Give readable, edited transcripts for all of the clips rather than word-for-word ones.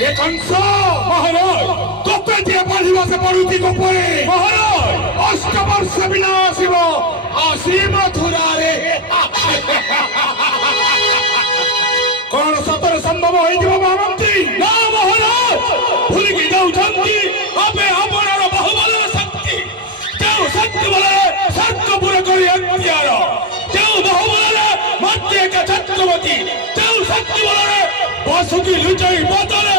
ये कंस महाराज तोते दिए पढ़िबा से पड़ुती को पड़े महाराज अष्ट वर्ष विनाशिव आसी मथुरा रे कौन सतर संभव होइदिबो महामंत्री ना महाराज भूली की जाउछंती अबे आपनर बहुबल शक्ति तेउ शक्ति बले सर्कपुर करी हत्यार तेउ बहुबल मध्य के छत्रपति तेउ शक्ति बले बासुकी लुचाई बदले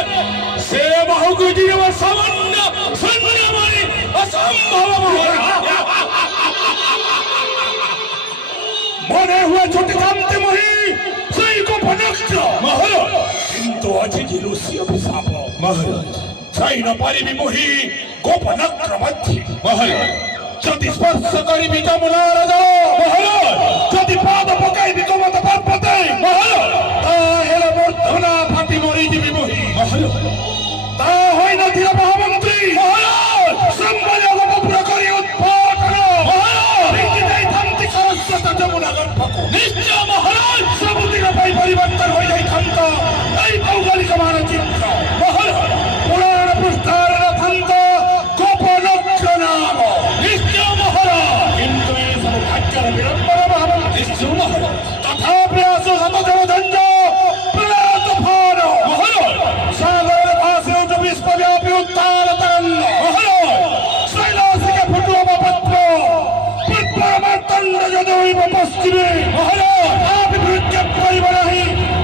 से बहु को जीव सामान्य सन्नामणि असंभव मने हुए छोटे कांते मोही सही को पनक्र महाराज किंतु अजी जिलुसी अभिशाप महाराज सही न परिबी मोही गोपनक्र मध्य महाराज जदि स्पर्श करिबी जमुना राजा महाराज जदि पाद पकाइबी कमत पर्वते महाराज ता हेला मूर्धना फाटी मरी जीवी मोही महाराज ता होई न थिला महामंत्री महाराज संबल गोपुर करी उत्पादन महाराज रीति जाई थांती सरस्वत जमुना गर्भको निश्चय महाराज सबुदिन पाई परिवर्तन होई जाई थांता ei भौगोलिक मानचित्र महाराज पुराण पुस्तार थांता गोपनक्र नाम निश्चय महाराज किंतु ये सब भाग्यर विडंबना महामंत्री निश्चय महाराज तथापि आसु समजव दंड प्रलय तुफान महाराज सागर भाषे जो विश्वव्यापी उत्ताल तरंग महाराज शैलासिक फुटुव पत्र पुष्पमर्तंड यदुइव पश्चिमे महाराज आप विरुद्ध परिवरहि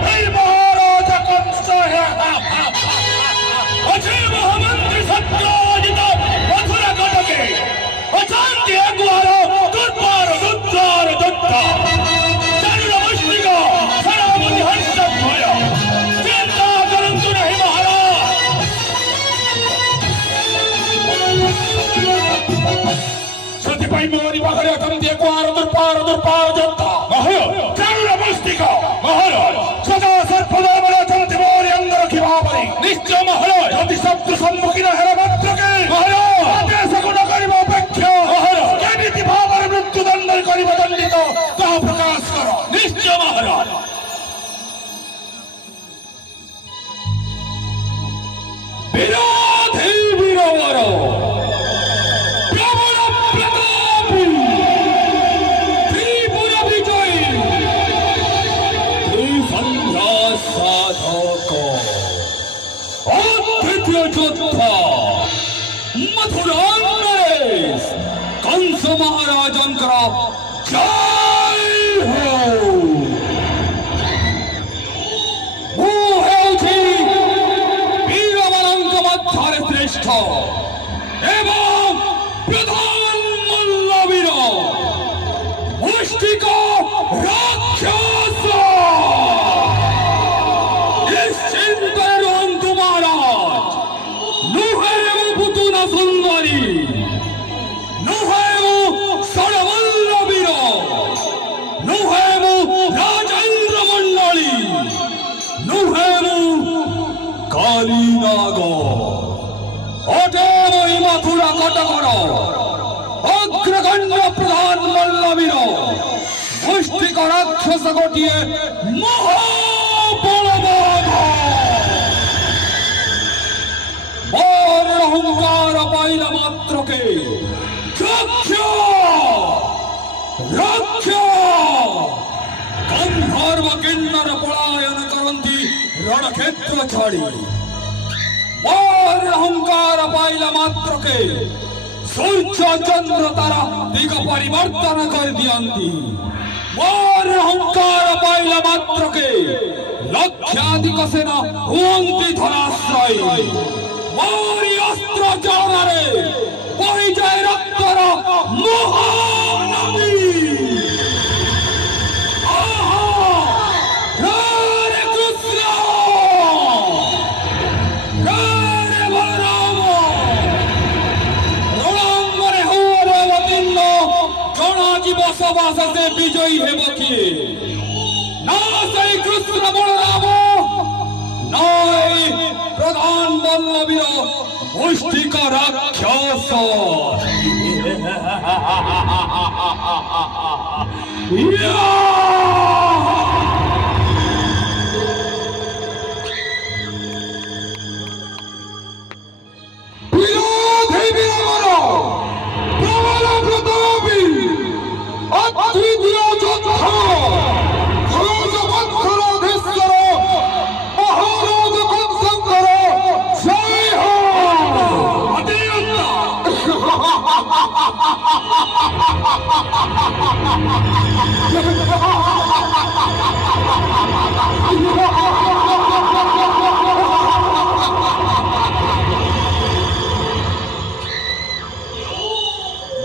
ऐ महाराज कंस है अजय महामंत्री सत्याजित मथुरा कटके अशांति अगुआर दुर्पार दुद्वार दत्ता चरुण मुष्टिक सरामुनि हर्षभय चिंता करंतु नहीं महाराज सतिपाई मोरी पाखरे अशांति अगुआर दुर्पार दुर्पार दत्ता महाराज चरुण मुष्टिक महाराज सदा सर्वदा बड़ा चलते मोरी अंदर की भावरी निश्चय महाराज यदि शत्रु सम्मुखी न हेर मात्र के महाराज आदेश को न करिबा अपेक्षा महाराज केमिति भावर मृत्यु दंड करिबा दंडित ताहा प्रकाश करो निश्चय महाराज विरोधी वीरवर प्रबल प्रतापी त्रिपुर विजयी त्रिसंध्या साधक अद्वितीय योद्धा मथुरा नरेश कंस महाराजंकर जय हो ମୁଁ ହେଉଛି ବୀରମାନଙ୍କ ମଧ୍ୟରେ ଶ୍ରେଷ୍ଠ ଏବଂ ପ୍ରଧାନ ମଲ୍ଲବୀର ମୁଷ୍ଟିକ ରାକ୍ଷସ ନିଶ୍ଚିନ୍ତରେ ରୁହନ୍ତୁ ମହାରାଜ ନୁହେଁ ମୁଁ ପୁତୁନ ସୁନ୍ଦରୀ ନୁହେଁ ମୁଁ ଷଡ଼ମଲ୍ଲବୀର ନୁହେଁ ମୁଁ ରାଜେନ୍ଦ୍ର ମଣ୍ଡଳୀ ନୁହେଁ ମୁଁ କାଳୀନାଗ ଅଟେ ମୁଁ ମଥୁରା କଟକର ଅଗ୍ରଗଣ୍ୟ ପ୍ରଧାନ ମଲ୍ଲବୀର ମୁଷ୍ଟିକ ରାକ୍ଷସ ଗୋଟିଏ ମହାବଳବାନ ମୋର ଅହଙ୍କାର ପାଇଲା ମାତ୍ରକେ ରକ୍ଷ ରକ୍ଷ गंधर्व किन्नर पलायन करंती रणक्षेत्र छाड़ी मोर अहंकार पाइला मात्र के सूर्य चंद्र तारा दिग परिवर्तन कर दियंती मोर अहंकार पाइला मात्र के लक्षाधिक सेना हुअंती धराश्रयी मोरी अस्त्र चालनारे बहि जाए रक्तर महानदी बसवास से विजयी हेब किए ना सही कृष्ण बलराम ना प्रधान बल्लवीर मुष्टिक राक्षस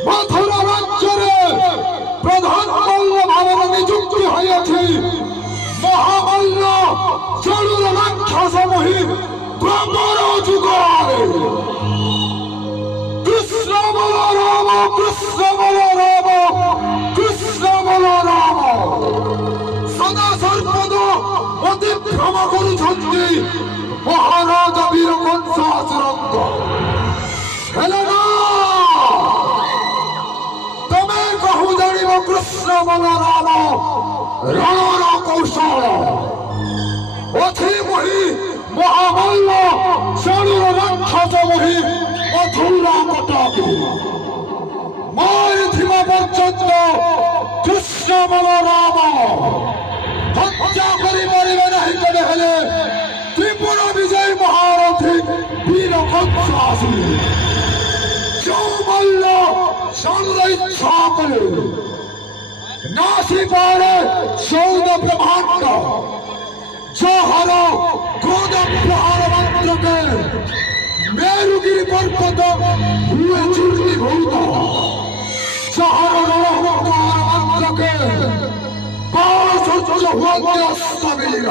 মথুরা রাজ্যের প্রধান মল্ল ভাবে নিযুক্তি হয়েছে মহামল্ল চলুর রাক্ষসমহী প্রবর যুগরে। কৃষ্ণ বল রাম, কৃষ্ণ বল রাম, কৃষ্ণ বল রাম। সদা সর্বদ অতিক্রম করুଛନ୍ତି মহারাজা বীর কংসাসুরঙ্গ। হেলে না তুমি কহু জানিব কৃষ্ণ বল রাম রণর কৌশল। অথি মহি মহামল্ল চলুর রাক্ষসমহী মথুরা কটকে। মারিথিমা পর্যন্ত কৃষ্ণ বল রাম হত্যা করি মরিবে নাহি তবে হেলে ত্রিপুরা বিজয় মহারথী বীর কংসাসুর। মল্ল চলুর ইচ্ছা করে নাসি পারে চৌদ ব্রহ্মাণ্ড। যাহার ক্রোধ প্রহার মাত্রকে মেরুগিরি পর্বত ভুয়ে চূর্ণীভূত। যাহার রণহুঙ্কার মাত্রকে বাণ সহ্য হতে অস্তমিল।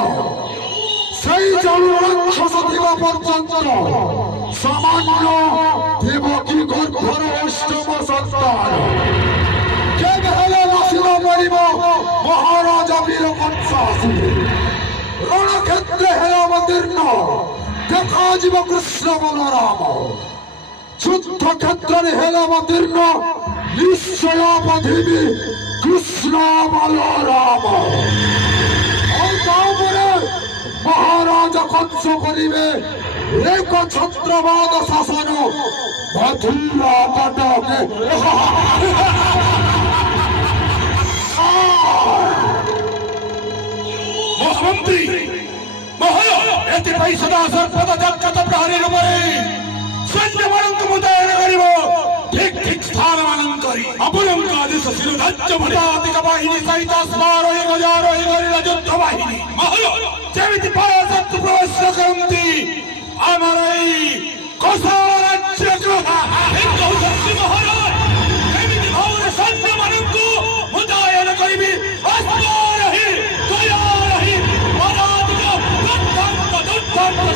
সেই চলুর রাক্ষস দিবা পর্যন্ত সামান্য দেবকী গর্ভর অষ্টম সন্তান। কেবে হেলে নাসিব পারিব মহারাজা বীর কংসাসুর। রণক্ষেত্রে হেলে অবতীর্ণ দেখা যাব কৃষ্ণ বল রাম। যুদ্ধ ক্ষেত্রে হেলে অবতীর্ণ নিশ্চয় পথিবি কৃষ্ণ বল রাম। তারপরে মহারাজা কংস করিবে এক ছত্রবাদ শাসন মথুরা কটকে। মহামন্ত্রী মহোদয়, এଥିପାଇଁ ସଦା ସର୍ବଦା ଜାଗ୍ରତ ପ୍ରହରୀ ରୂପରେ ସୈନ୍ୟମାନଙ୍କୁ ମୁତୟନ କରିବ ଠିକ୍ ଠିକ୍ ସ୍ଥାନମାନଙ୍କରେ। ଆପଣଙ୍କ ଆଦେଶ ଶିରୋଧାର୍ଯ୍ୟ ଭଟାଧିକ ବାହିନୀ ସହିତ 10,000 ଗରିଲା ଯୁଦ୍ଧ ବାହିନୀ ମହୋଦୟ ଯେମିତି ପରାଶକ୍ତି ପ୍ରବେଶ କରନ୍ତି ଆମର ଏଇ କୋଶଳ ରାଜ୍ୟକୁ। କହୁଛନ୍ତି ମହୋଦୟ ଏମିତି ଭାବରେ ସୈନ୍ୟମାନଙ୍କୁ ମୁତୟନ କରିବି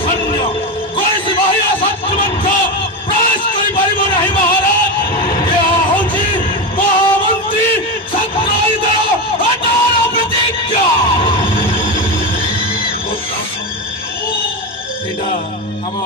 ସୈନ୍ୟ କୌଣସି ମହିଳା ଶତ୍ରୁ ମଧ୍ୟ ପ୍ରବେଶ କରିପାରିବ ନାହିଁ ମହାରାଜ। ଏହା ହେଉଛି ମହାମନ୍ତ୍ରୀ ସତ୍ରାଜିତର ଅଟଳ ପ୍ରତିଜ୍ଞା। ଏଇଟା ଆମ